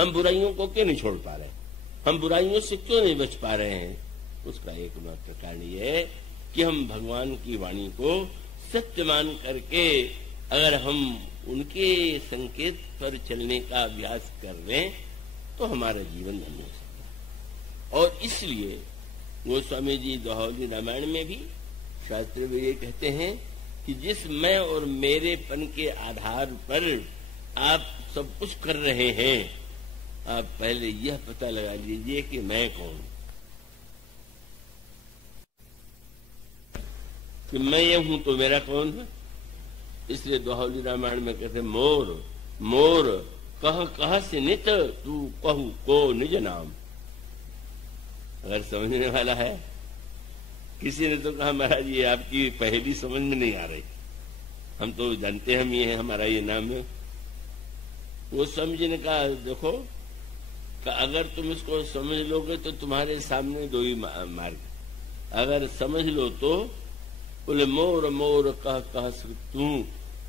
हम बुराइयों को क्यों नहीं छोड़ पा रहे, हम बुराइयों से क्यों नहीं बच पा रहे हैं? उसका एकमात्र कारण ये है कि हम भगवान की वाणी को सत्य मान करके अगर हम उनके संकेत पर चलने का अभ्यास कर लें तो हमारा जीवन धन्य हो सकता है। और इसलिए गोस्वामी जी दोहौली रामायण में भी, शास्त्र में ये कहते हैं कि जिस मैं और मेरेपन के आधार पर आप सब कुछ कर रहे हैं, आप पहले यह पता लगा लीजिए कि मैं कौन, कि मैं ये हूं तो मेरा कौन है। इसलिए दोहौली रामायण में कहते मोर मोर कह कह से नित तू कहू को निज नाम। अगर समझने वाला है, किसी ने तो कहा महाराज ये आपकी पहेली समझ में नहीं आ रही, हम तो जानते हम ये है, हमारा ये नाम है। वो समझने का देखो कि अगर तुम इसको समझ लोगे तो तुम्हारे सामने दो ही मार्ग, अगर समझ लो तो बोले मोर मोर कह कह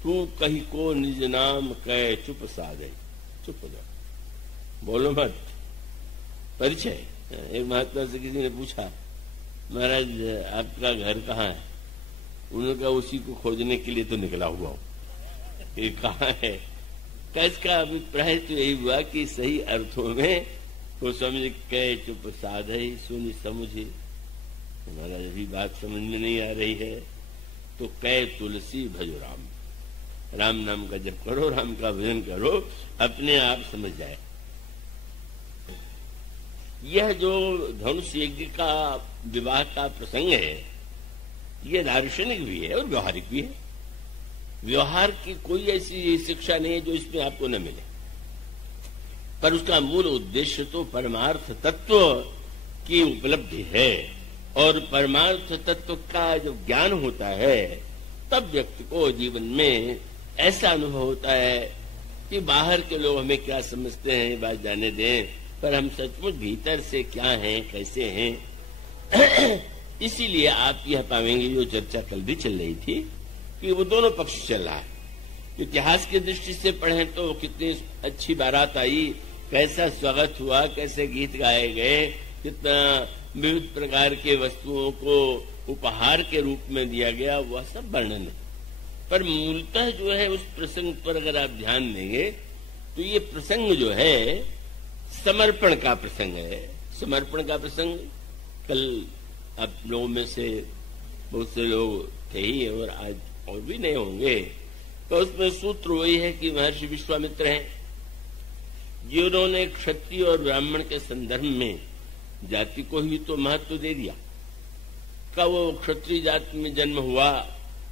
तू कही को निज नाम कह चुप साधे, चुप हो जाओ, बोलो मत। परिचय, एक महात्मा से किसी ने पूछा महाराज आपका घर कहाँ है? उन्होंने कहा उसी को खोजने के लिए तो निकला हुआ हूं, ये कहाँ है? इसका अभिप्राय तो यही हुआ कि सही अर्थों में वो समझ कह चुप साधे सुन समझे। हमारा यही बात समझ में नहीं आ रही है तो कह तुलसी भजो राम, राम नाम का जप करो, राम का भजन करो, अपने आप समझ जाए। यह जो धनुष यज्ञ का विवाह का प्रसंग है, यह दार्शनिक भी है और व्यवहारिक भी है। व्यवहार की कोई ऐसी शिक्षा नहीं है जो इसमें आपको न मिले, पर उसका मूल उद्देश्य तो परमार्थ तत्व की उपलब्धि है। और परमार्थ तत्व का जो ज्ञान होता है तब व्यक्ति को जीवन में ऐसा अनुभव होता है कि बाहर के लोग हमें क्या समझते हैं ये बात जाने दें, पर हम सचमुच भीतर से क्या हैं, कैसे हैं। इसीलिए आप यह पाएंगे, जो चर्चा कल भी चल रही थी, कि वो दोनों पक्ष चल रहा है। इतिहास की दृष्टि से पढ़ें तो कितनी अच्छी बारात आई, कैसा स्वागत हुआ, कैसे गीत गाए गए, कितना विविध प्रकार के वस्तुओं को उपहार के रूप में दिया गया, वह सब वर्णन है। पर मूलतः जो है उस प्रसंग पर अगर आप ध्यान देंगे तो ये प्रसंग जो है समर्पण का प्रसंग है। समर्पण का प्रसंग कल आप लोगों में से बहुत से लोग थे ही और आज और भी नहीं होंगे, तो उसमें सूत्र वही है कि महर्षि विश्वामित्र हैं जिन्होंने क्षत्रिय और ब्राह्मण के संदर्भ में जाति को ही तो महत्व दे दिया। का वो क्षत्रिय जाति में जन्म हुआ,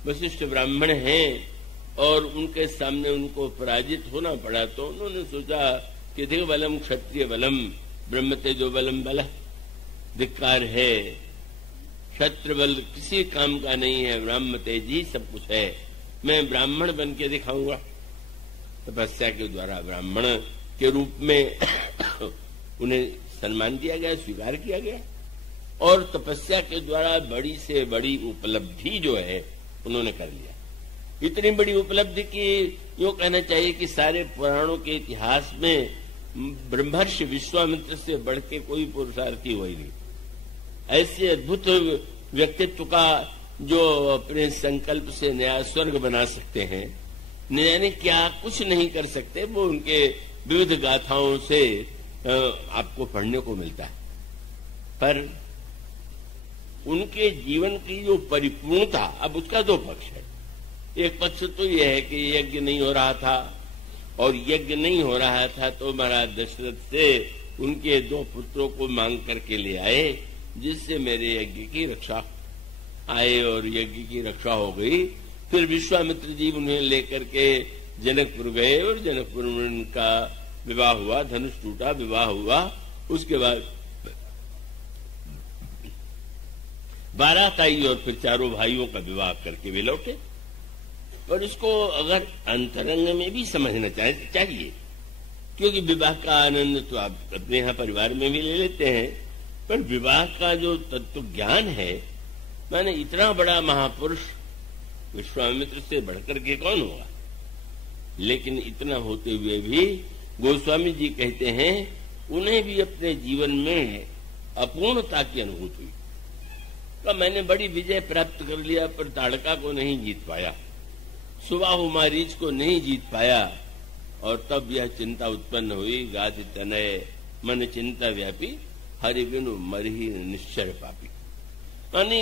वशिष्ठ ब्राह्मण हैं और उनके सामने उनको पराजित होना पड़ा, तो उन्होंने सोचा कि देव बलम क्षत्रिय बलम ब्रह्म तेजो बलम बल, धिक्कार है, क्षत्र बल किसी काम का नहीं है, ब्रह्म तेज ही सब कुछ है, मैं ब्राह्मण बन के दिखाऊंगा। तपस्या के द्वारा ब्राह्मण के रूप में उन्हें सम्मान दिया गया, स्वीकार किया गया, और तपस्या के द्वारा बड़ी से बड़ी उपलब्धि जो है उन्होंने कर लिया। इतनी बड़ी उपलब्धि की यूं कहना चाहिए कि सारे पुराणों के इतिहास में ब्रह्मर्षि विश्वामित्र से बढ़ के कोई पुरुषार्थी हुआ ही नहीं। ऐसे अद्भुत व्यक्तित्व का जो अपने संकल्प से नया स्वर्ग बना सकते हैं, यानी क्या कुछ नहीं कर सकते, वो उनके विविध गाथाओं से आपको पढ़ने को मिलता है। पर उनके जीवन की जो परिपूर्णता, अब उसका दो पक्ष है। एक पक्ष तो यह है कि यज्ञ नहीं हो रहा था, और यज्ञ नहीं हो रहा था तो महाराज दशरथ से उनके दो पुत्रों को मांग करके ले आए, जिससे मेरे यज्ञ की रक्षा आए, और यज्ञ की रक्षा हो गई। फिर विश्वामित्र जी उन्हें लेकर के जनकपुर गए और जनकपुर में उनका विवाह हुआ, धनुष टूटा, विवाह हुआ। उसके बाद बारात आई और फिर चारों भाइयों का विवाह करके वे लौटे। पर इसको अगर अंतरंग में भी समझना चाहिए, क्योंकि विवाह का आनंद तो आप अपने यहाँ परिवार में भी ले लेते हैं, पर विवाह का जो तत्व ज्ञान है, माने इतना बड़ा महापुरुष विश्वामित्र से बढ़कर के कौन होगा। लेकिन इतना होते हुए भी गोस्वामी जी कहते हैं उन्हें भी अपने जीवन में अपूर्णता की अनुभूति हुई। तो मैंने बड़ी विजय प्राप्त कर लिया पर ताड़का को नहीं जीत पाया, सुबाहु मारीच को नहीं जीत पाया, और तब यह चिंता उत्पन्न हुई, गाध तनय मन चिंता व्यापी हरि बिनु मरहि निश्चर पापी। माने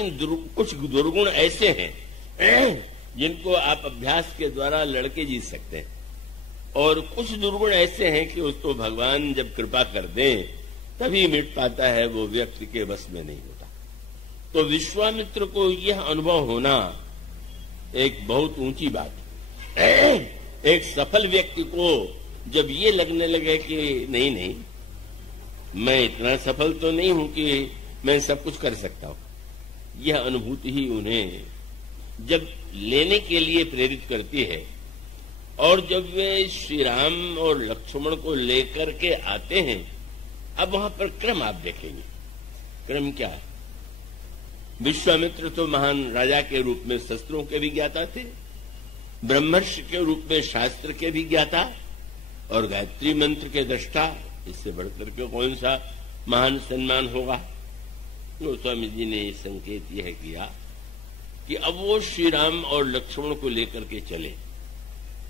कुछ दुर्गुण ऐसे हैं जिनको आप अभ्यास के द्वारा लड़के जीत सकते हैं, और कुछ दुर्गुण ऐसे हैं कि उसको भगवान जब कृपा कर दें तभी मिट पाता है, वो व्यक्ति के बस में नहीं होता। तो विश्वामित्र को यह अनुभव होना एक बहुत ऊंची बात है। एक सफल व्यक्ति को जब ये लगने लगे कि नहीं नहीं, मैं इतना सफल तो नहीं हूं कि मैं सब कुछ कर सकता हूं, यह अनुभूति ही उन्हें जब लेने के लिए प्रेरित करती है। और जब वे श्री राम और लक्ष्मण को लेकर के आते हैं, अब वहां पर क्रम आप देखेंगे। क्रम क्या? विश्वामित्र तो महान राजा के रूप में शस्त्रों के भी ज्ञाता थे, ब्रह्मर्षि के रूप में शास्त्र के भी ज्ञाता, और गायत्री मंत्र के दृष्टा। इससे बढ़कर के कौन सा महान सम्मान होगा? गोस्वामी जी ने संकेत यह किया कि अब वो श्री राम और लक्ष्मण को लेकर के चले।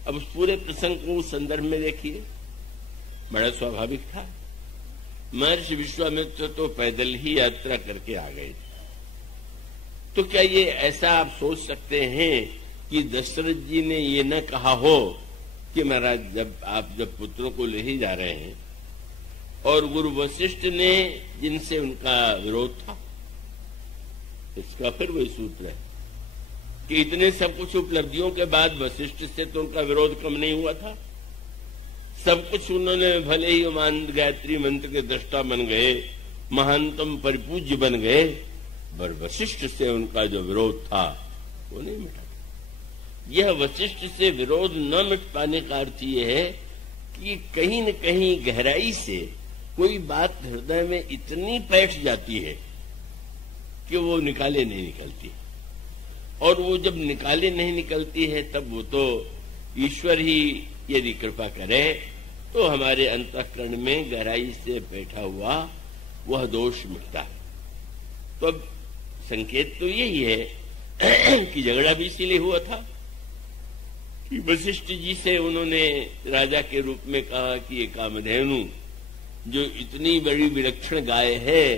अब उस पूरे प्रसंग को उस संदर्भ में देखिए, बड़ा स्वाभाविक था। महर्षि विश्वामित्र तो पैदल ही यात्रा करके आ गए। तो क्या ये ऐसा आप सोच सकते हैं कि दशरथ जी ने ये न कहा हो कि महाराज जब पुत्रों को ले ही जा रहे हैं, और गुरु वशिष्ठ ने जिनसे उनका विरोध था, इसका फिर वही सूत्र है कि इतने सब कुछ उपलब्धियों के बाद वशिष्ठ से तो उनका विरोध कम नहीं हुआ था। सब कुछ उन्होंने, भले ही गायत्री मंत्र के दृष्टा बन गए, महानतम परिपूज्य बन गए, पर वशिष्ठ से उनका जो विरोध था वो नहीं मिटा। यह वशिष्ठ से विरोध न मिट पाने का अर्थ यह है कि कहीं न कहीं गहराई से कोई बात हृदय में इतनी बैठ जाती है कि वो निकाले नहीं निकलती, और वो जब निकाले नहीं निकलती है तब वो तो ईश्वर ही यदि कृपा करे तो हमारे अंतःकरण में गहराई से बैठा हुआ वह दोष मिटता है। तो अब संकेत तो यही है कि झगड़ा भी इसीलिए हुआ था कि वशिष्ठ जी से उन्होंने राजा के रूप में कहा कि ये कामधेनु जो इतनी बड़ी विलक्षण गाय है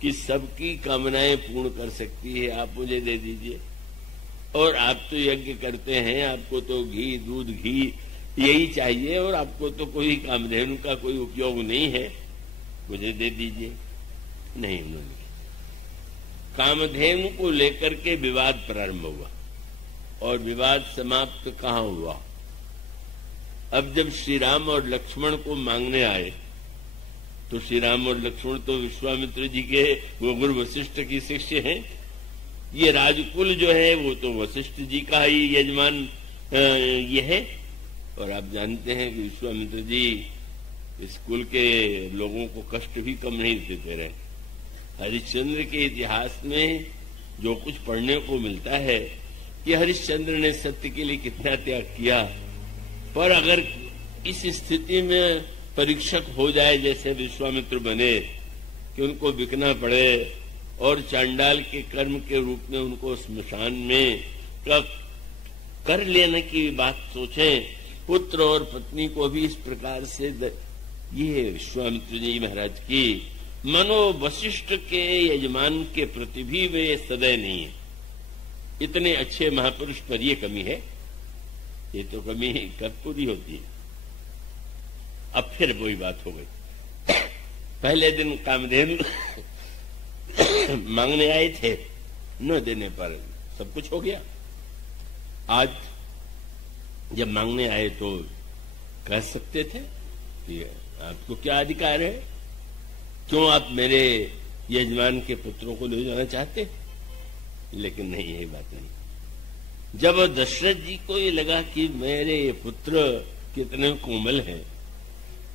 कि सबकी कामनाएं पूर्ण कर सकती है, आप मुझे दे दीजिए। और आप तो यज्ञ करते हैं, आपको तो घी दूध घी यही चाहिए, और आपको तो कोई कामधेनु का कोई उपयोग नहीं है, मुझे दे दीजिए। नहीं, उन्होंने कामधेनु को लेकर के विवाद प्रारंभ हुआ, और विवाद समाप्त कहां हुआ? अब जब श्री राम और लक्ष्मण को मांगने आए तो श्री राम और लक्ष्मण तो विश्वामित्र जी के, वो गुरु वशिष्ठ की शिष्य हैं। ये राजकुल जो है वो तो वशिष्ठ जी का ही यजमान ये है, और आप जानते हैं कि विश्वामित्र जी इस कुल के लोगों को कष्ट भी कम नहीं देते रहे। हरिश्चंद्र के इतिहास में जो कुछ पढ़ने को मिलता है कि हरिश्चंद्र ने सत्य के लिए कितना त्याग किया, पर अगर इस स्थिति में परीक्षक हो जाए जैसे विश्वामित्र बने कि उनको बिकना पड़े और चांडाल के कर्म के रूप में उनको स्मशान में कर लेने की बात सोचें, पुत्र और पत्नी को भी इस प्रकार से ये विश्वामित्र जी महाराज की मनो वशिष्ठ के यजमान के प्रति भी वे सदैव नहीं है। इतने अच्छे महापुरुष पर ये कमी है, ये तो कमी कब पूरी होती है? अब फिर वही बात हो गई। पहले दिन कामधेनु मांगने आए थे, न देने पर सब कुछ हो गया। आज जब मांगने आए तो कह सकते थे कि आपको क्या अधिकार है, क्यों आप मेरे यजमान के पुत्रों को ले जाना चाहते? लेकिन नहीं, यही बात नहीं। जब दशरथ जी को ये लगा कि मेरे पुत्र कितने कोमल हैं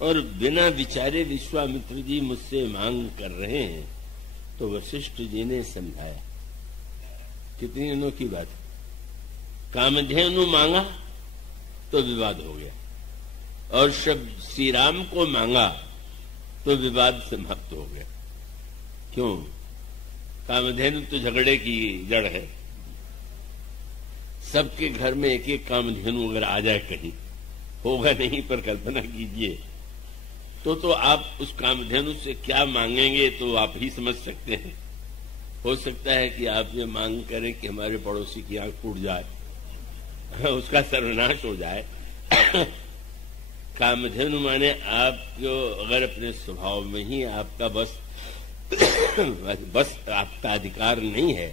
और बिना विचारे विश्वामित्र जी मुझसे मांग कर रहे हैं, तो वशिष्ठ जी ने समझाया। कितनी अनोखी बात है। कामधेनु मांगा तो विवाद हो गया, और शब्द श्री राम को मांगा तो विवाद समाप्त हो गया। क्यों? कामधेनु तो झगड़े की जड़ है। सबके घर में एक एक कामधेनु अगर आ जाए, कहीं होगा नहीं पर कल्पना कीजिए, तो आप उस कामधेनु से क्या मांगेंगे तो आप ही समझ सकते हैं। हो सकता है कि आप ये मांग करें कि हमारे पड़ोसी की आंख फूट जाए, उसका सर्वनाश हो जाए। कामधेनु माने आपको अगर अपने स्वभाव में ही आपका बस आपका अधिकार नहीं है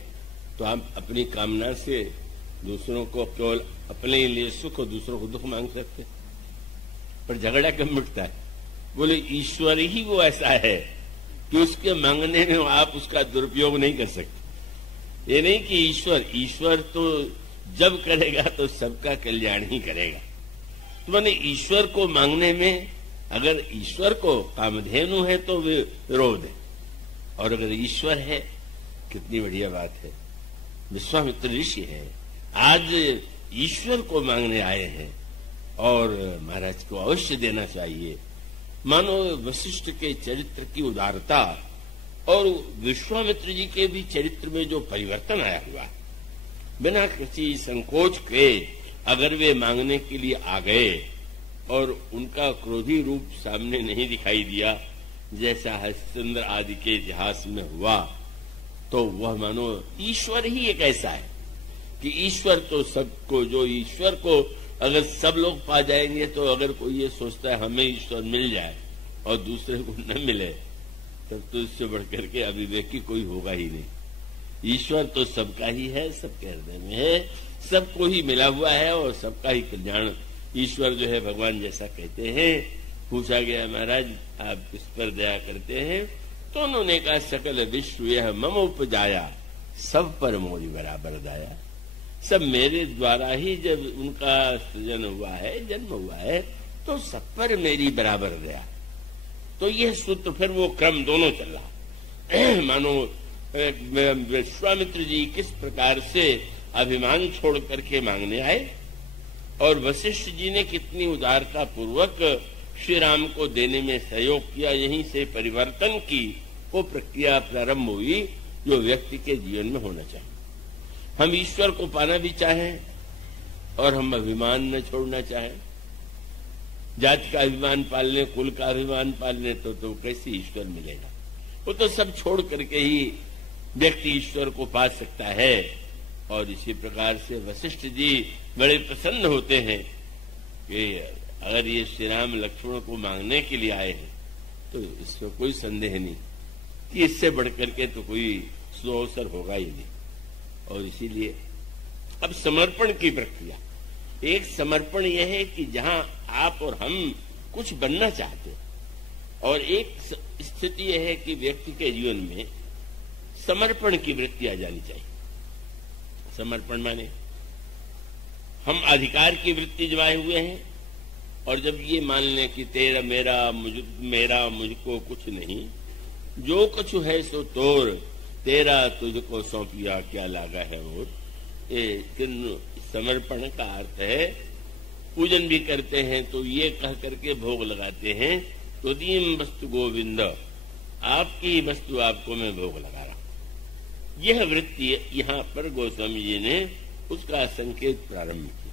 तो आप अपनी कामना से दूसरों को केवल अपने लिए सुख और दूसरों को दुख मांग सकते। पर झगड़ा कब मिटता है? बोले ईश्वर ही वो ऐसा है कि उसके मांगने में आप उसका दुरुपयोग नहीं कर सकते। ये नहीं कि ईश्वर तो जब करेगा तो सबका कल्याण ही करेगा। तो मैंने ईश्वर को मांगने में, अगर ईश्वर को कामधेनु है तो विरोध है, और अगर ईश्वर है, कितनी बढ़िया बात है। विश्वामित्र ऋषि है, आज ईश्वर को मांगने आए हैं और महाराज को अवश्य देना चाहिए। मानो वशिष्ठ के चरित्र की उदारता और विश्वामित्र जी के भी चरित्र में जो परिवर्तन आया हुआ, बिना किसी संकोच के अगर वे मांगने के लिए आ गए और उनका क्रोधी रूप सामने नहीं दिखाई दिया जैसा हरिश्चंद्र आदि के इतिहास में हुआ, तो वह मानो ईश्वर ही एक ऐसा है कि ईश्वर तो सबको, जो ईश्वर को अगर सब लोग पा जाएंगे, तो अगर कोई ये सोचता है हमें ईश्वर मिल जाए और दूसरे को न मिले, तब तो इससे बढ़कर के अविवेकी कोई होगा ही नहीं। ईश्वर तो सबका ही है, सबके हृदय में है, सबको ही मिला हुआ है और सबका ही कल्याण ईश्वर जो है भगवान जैसा कहते हैं। पूछा गया महाराज आप किस पर दया करते हैं? तो उन्होंने कहा सकल विश्व यह मम उपजाया, सब पर मोरी बराबर दाया। सब मेरे द्वारा ही जब उनका सृजन हुआ है, जन्म हुआ है, तो सब पर मेरी बराबर दया। तो यह सूत्र फिर वो क्रम दोनों चल रहा। मानो विश्वामित्र जी किस प्रकार से अभिमान छोड़ करके मांगने आए और वशिष्ठ जी ने कितनी उदारता पूर्वक श्री राम को देने में सहयोग किया। यहीं से परिवर्तन की वो प्रक्रिया प्रारंभ हुई जो व्यक्ति के जीवन में होना चाहिए। हम ईश्वर को पाना भी चाहें और हम अभिमान न छोड़ना चाहें, जाति का अभिमान पाल लें, कुल का अभिमान पाल लें, तो कैसे ईश्वर मिलेगा? वो तो सब छोड़ करके ही व्यक्ति ईश्वर को पा सकता है। और इसी प्रकार से वशिष्ठ जी बड़े प्रसन्न होते हैं कि अगर ये श्री राम लक्ष्मण को मांगने के लिए आए हैं तो इसमें कोई संदेह नहीं कि इससे बढ़कर के तो कोई सुअवसर होगा ही नहीं। और इसीलिए अब समर्पण की प्रक्रिया, एक समर्पण यह है कि जहां आप और हम कुछ बनना चाहते हैं, और एक स्थिति यह है कि व्यक्ति के जीवन में समर्पण की वृत्ति आ जानी चाहिए। समर्पण माने हम अधिकार की वृत्ति जमाए हुए हैं और जब ये मान लें कि तेरा मेरा मुझको कुछ नहीं, जो कुछ है सो तोर, तेरा तुझको सौंपिया क्या लागा है और। समर्पण का अर्थ है पूजन भी करते हैं तो ये कह करके भोग लगाते हैं, तो दीम वस्तु गोविंद, आपकी वस्तु आपको मैं भोग लगा रहा हूं। यह वृत्ति यहाँ पर गोस्वामी जी ने उसका संकेत प्रारंभ किया।